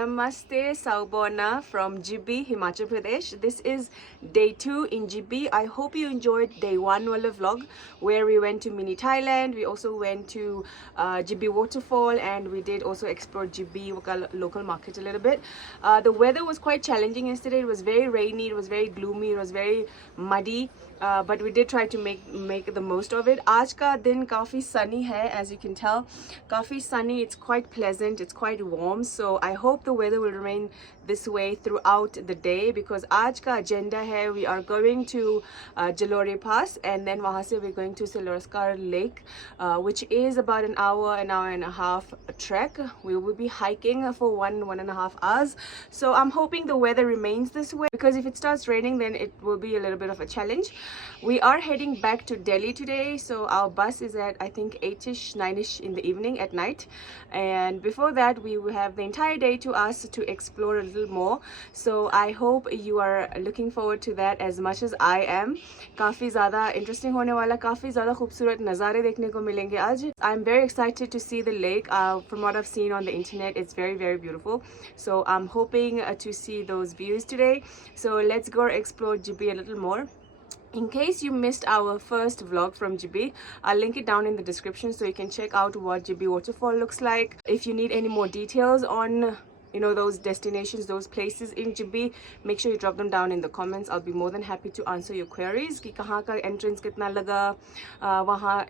Namaste, Saubona from Jibbi, Himachal Pradesh. This is day 2 in Jibbi. I hope you enjoyed day 1 wala vlog where we went to mini Thailand. We also went to Jibbi waterfall and we did also explore Jibbi local market a little bit. The weather was quite challenging yesterday. It was very rainy, it was very gloomy, it was very muddy. But we did try to make the most of it. आज का दिन काफ़ी sunny है, as you can tell. काफ़ी sunny, it's quite pleasant, it's quite warm. So I hope the weather will remain this way throughout the day because आज का agenda है, we are going to Jalori Pass and then वहाँ से we're going to Silorskar Lake, which is about an hour and a half trek. We will be hiking for 1.5 hours. So I'm hoping the weather remains this way because if it starts raining then it will be a little bit of a challenge. We are heading back to Delhi today, so our bus is at I think 8ish, 9ish in the evening at night, and before that we will have the entire day to us to explore a little more. So I hope you are looking forward to that as much as I am. काफ़ी ज़्यादा interesting होने वाला, काफ़ी ज़्यादा खूबसूरत नज़ारे देखने को मिलेंगे आज. I'm very excited to see the lake. From what I've seen on the internet, it's very beautiful. So I'm hoping to see those views today. So let's go explore Jibbi a little more. In case you missed our first vlog from Jibbi, I'll link it down in the description so you can check out what Jibbi waterfall looks like. If you need any more details on those destinations, those places in Jibbi, make sure you drop them down in the comments. I'll be more than happy to answer your queries कि कहाँ का entrance कितना लगा, वहाँ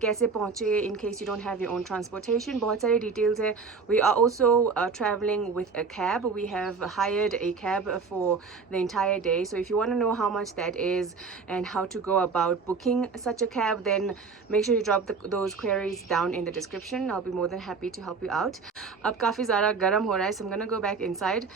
कैसे पहुँचे, in case you don't have your own transportation. बहुत सारे details है. We are also traveling with a cab. We have hired a cab for the entire day. So if you want to know how much that is and how to go about booking such a cab, then make sure you drop those queries down in the description. I'll be more than happy to help you out. अब काफ़ी ज़्यादा गर्म हो रहा है, so I'm gonna go back inside.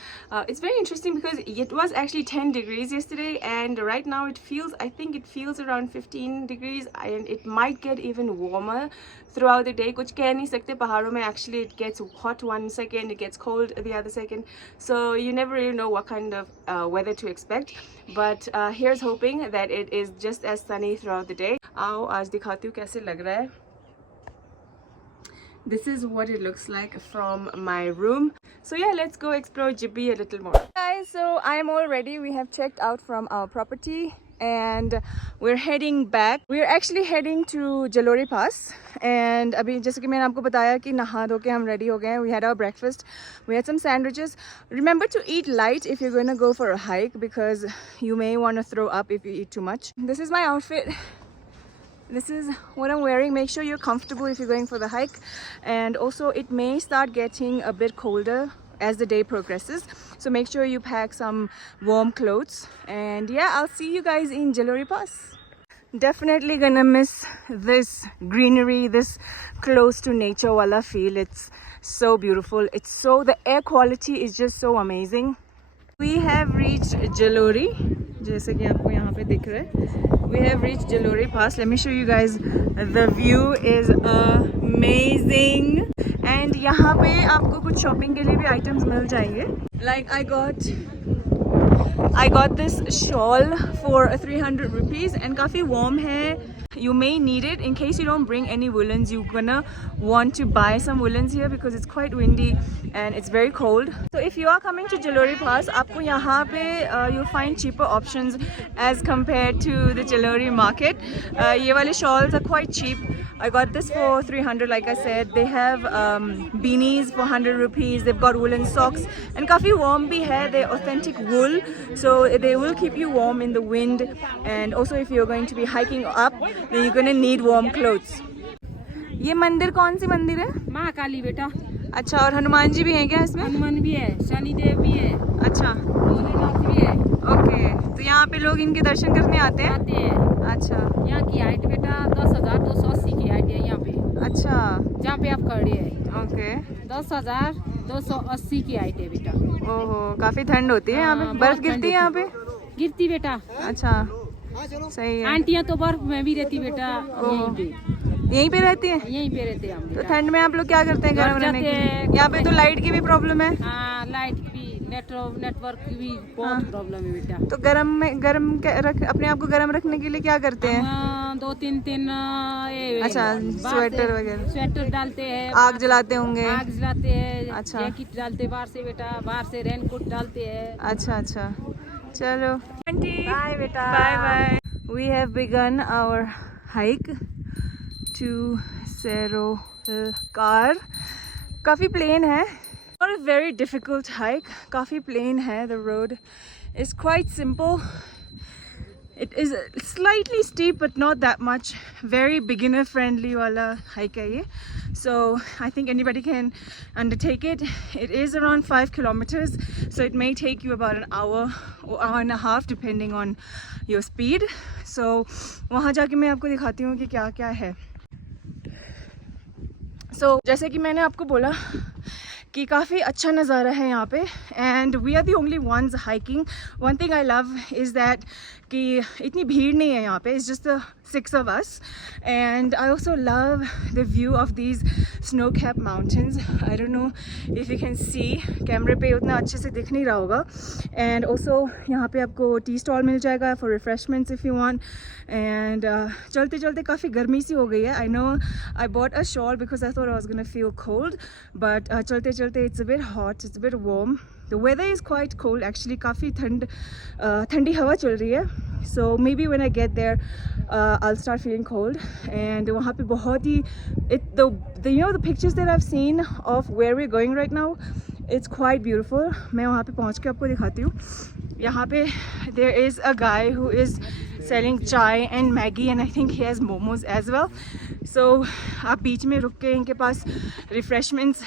It's very interesting because it was actually 10 degrees yesterday and right now I think it feels around 15 degrees and it might get even warmer throughout the day. कुछ कह नहीं सकते, पहाड़ों में actually it gets hot one second, it gets cold the other second, so you never really know what kind of weather to expect. But here's hoping that it is just as sunny throughout the day. आओ आज दिखाती हूँ कैसे लग रहा है. This is what it looks like from my room. So yeah, let's go explore Jibbi a little more. Guys, so I am all ready. We have checked out from our property and we're heading back. We're actually heading to Jalori Pass and अभी जैसे कि मैंने आपको बताया कि नहा धो के हम ready हो गए हैं. We had our breakfast. We had some sandwiches. Remember to eat light if you're going to go for a hike because you may want to throw up if you eat too much. This is my outfit. This is what I'm wearing. Make sure you're comfortable if you're going for the hike, and also it may start getting a bit colder as the day progresses, so make sure you pack some warm clothes. And yeah, I'll see you guys in Jalori Pass. Definitely gonna miss this greenery, this close to nature wala feel. It's so beautiful. The air quality is just so amazing. We have reached Jalori, जैसे कि आपको यहाँ पे दिख रहा है. We have reached Jalori Pass. Let me show you guys. The view is amazing. And यहाँ पे आपको कुछ shopping के लिए भी items मिल जाएंगे. Like I got this shawl for 300 rupees and काफ़ी warm है. You may need it in case you don't bring any woolens. You're gonna want to buy some woolens here because it's quite windy and it's very cold. So if you are coming to Jalori Pass, आपको यहाँ पे you'll find cheaper options as compared to the Jalori market. ये वाले shawls are quite cheap. I got this for 300 like I said. They have beanies for 100 rupees. They've got woolen socks and काफ़ी warm भी है. They're authentic wool, so they will keep you warm in the wind. And also if you're going to be hiking up, then you're gonna need warm clothes. ये मंदिर कौन सी मंदिर है? महाकाली बेटा. अच्छा, और हनुमान जी भी हैं क्या इसमें? हनुमान भी है, शनिदेव भी है. अच्छा, भोलेनाथ भी है. ओके, तो यहाँ पे लोग इनके दर्शन करने आते हैं? आते हैं. अच्छा, यहाँ की हाइट बेटा 10,280 की हाइट है यहाँ पे. अच्छा, जहाँ पे आप खड़े हैं. ओके. 10,280 की हाइट है बेटा. ओहो, काफी ठंड होती है यहाँ पे. बर्फ गिरती है यहाँ पे? गिरती बेटा. अच्छा, सही है. आंटियाँ तो बर्फ में भी रहती बेटा. यहीं पे रहती है? यहीं पे रहते हैं हम. तो ठंड में आप लोग क्या करते हैं घर रहने के? यहाँ पे तो लाइट की भी प्रॉब्लम है. हाँ, लाइट नेटवर्क की भी बहुत प्रॉब्लम है बेटा। तो अपने आप को गर्म रखने के लिए क्या करते हैं? हम 2-3 अच्छा, स्वेटर वगैरह, स्वेटर डालते हैं, आग जलाते होंगे। आग जलाते हैं, अच्छा। जैकेट डालते हैं बाहर से बेटा, बाहर से रेनकोट डालते हैं। अच्छा अच्छा, चलो बाय बेटा। Bye bye. We have begun our hike to Cerro Car. काफ़ी प्लेन है, not a very difficult hike. काफ़ी प्लेन है, the road is quite simple. It is slightly steep but not that much. Very beginner friendly वाला hike है ये. So I think anybody can undertake it. It is around 5 kilometers, so it may take you about an hour or hour and a half depending on your speed. So वहाँ जाके मैं आपको दिखाती हूँ कि क्या क्या है. So जैसे कि मैंने आपको बोला कि काफ़ी अच्छा नज़ारा है यहाँ पे, and we are the only ones hiking. One thing I love is that कि इतनी भीड़ नहीं है यहाँ पे. It's just the 6 of us, and I also love the view of these snow-capped mountains. I don't know if you can see, कैमरे पे उतना अच्छे से दिख नहीं रहा होगा. And also यहाँ पे आपको टी स्टॉल मिल जाएगा for refreshments if you want. And चलते चलते काफ़ी गर्मी सी हो गई है. I know I bought a shawl because I thought I was gonna feel cold, but चलते चलते it's a bit hot, it's a bit warm. The weather is quite cold actually. काफ़ी ठंडी हवा चल रही है. So maybe when I get there I'll start feeling cold. And वहाँ पे बहुत ही you know the pictures that I've seen of where we're going right now, it's quite beautiful. मैं वहाँ पे पहुँच के आपको दिखाती हूँ. यहाँ पे there is a guy who is selling chai and Maggie, and I think he has momos as well. So आप बीच में रुक के इनके पास refreshments,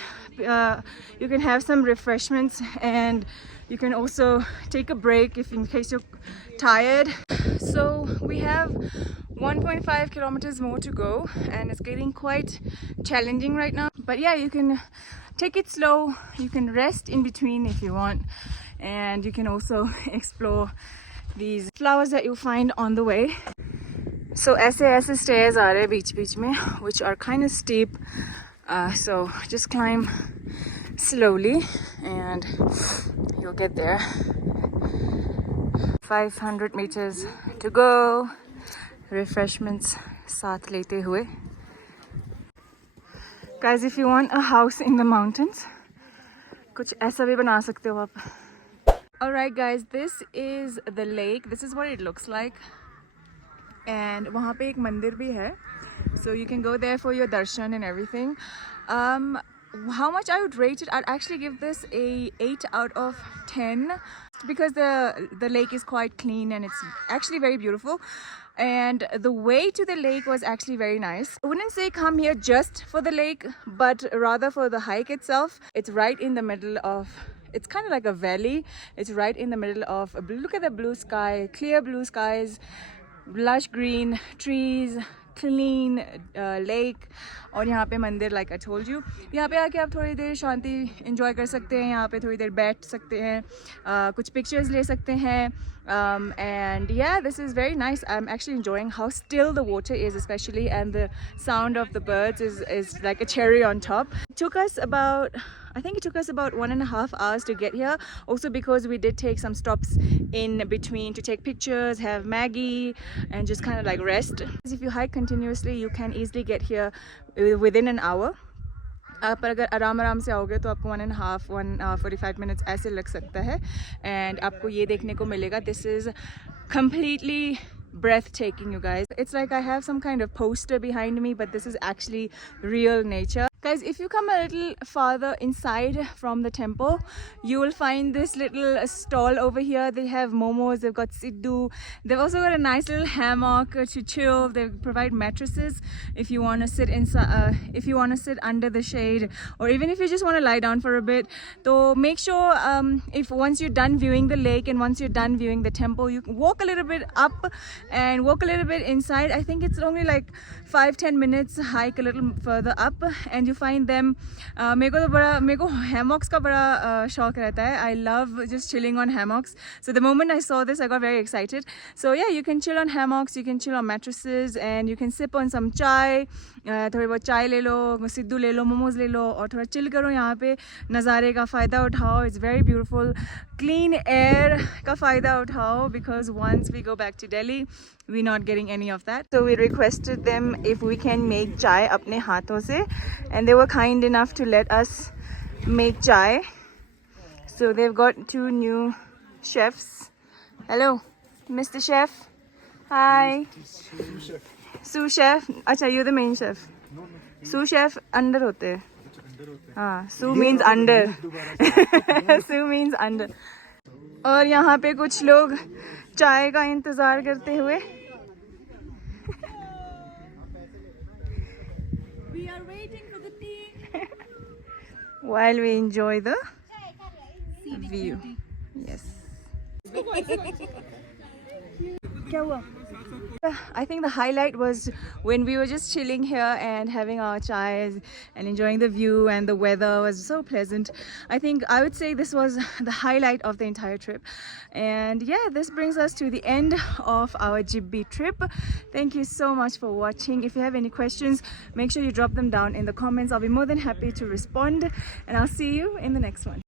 you can have some refreshments, and you can also take a break if in case you're tired. So we have 1.5 kilometers more to go, and it's getting quite challenging right now. But yeah, you can take it slow, you can rest in between if you want, and you can also explore these flowers that you'll find on the way. So ऐसे stairs आ रहे हैं बीच में, which are kind of steep. So just climb slowly and you'll get there. 500 meters to go. Refreshments साथ लेते हुए. Guys, if you want a house in the mountains, कुछ ऐसा भी बना सकते हो आप. Alright guys, this is the lake. This is what it looks like. And वहाँ पे एक मंदिर भी है. So you can go there for your darshan and everything. How much I would rate it? I'd actually give this a 8 out of 10 because the lake is quite clean and it's actually very beautiful. And the way to the lake was actually very nice. I wouldn't say come here just for the lake, but rather for the hike itself. It's right in the middle of, it's kind of like a valley. It's right in the middle of, look at the blue sky, clear blue skies, lush green trees, clean lake, और यहाँ पे मंदिर, like I told you. यहाँ पे आके आप थोड़ी देर शांति enjoy कर सकते हैं. यहाँ पे थोड़ी देर बैठ सकते हैं, कुछ pictures ले सकते हैं. And yeah, this is very nice. I'm actually enjoying how still the water is, especially, and the sound of the birds is like a cherry on top. It took us about, I think it took us about 1.5 hours to get here, also because we did take some stops in between to take pictures, have Maggie, and just kind of like rest. If you hike continuously, you can easily get here within an hour. आप अगर आराम से आओगे तो आपको 1.5 minutes ऐसे लग सकता है. And आपको ये देखने को मिलेगा. This is completely breathtaking, you guys. It's like I have some kind of poster behind me, but this is actually real nature. Guys, if you come a little farther inside from the temple, you will find this little stall over here. They have momos, they've got siddu, they've also got a nice little hammock to chill. They provide mattresses if you want to sit inside, if you want to sit under the shade, or even if you just want to lie down for a bit. So make sure if once you're done viewing the lake and once you're done viewing the temple, you can walk a little bit up and walk a little bit inside. I think it's only like 5-10 minutes hike a little further up, and you find them. मेरे को hammocks का बड़ा शौक रहता है. I love just chilling on hammocks. So the moment I saw this, I got very excited. So yeah, you can chill on hammocks, you can chill on mattresses, and you can sip on some chai. थोड़ी बहुत चाय ले लो, सिद्धू ले लो, मोमोज ले लो और थोड़ा chill करो यहाँ पे. नज़ारे का फ़ायदा उठाओ. It's very beautiful. Clean air का फ़ायदा उठाओ, because once we go back to Delhi, we're not getting any of that. So we requested them if we can make chai अपने हाथों से, and they were kind enough to let us make chai. So they've got 2 new chefs. Hello, Mr. Chef. Hi. Sous chef. अच्छा, you're the main chef. Sous chef under होते हैं. हाँ, sous means under. Sous means under. और यहाँ पे कुछ लोग चाय का इंतज़ार करते हुए. We are waiting for the tea. While we enjoy the view. Yes. क्या हुआ? I think the highlight was when we were just chilling here and having our chais and enjoying the view, and the weather was so pleasant. I think I would say this was the highlight of the entire trip. And yeah, this brings us to the end of our Jibbi trip. Thank you so much for watching. If you have any questions, make sure you drop them down in the comments. I'll be more than happy to respond, and I'll see you in the next one.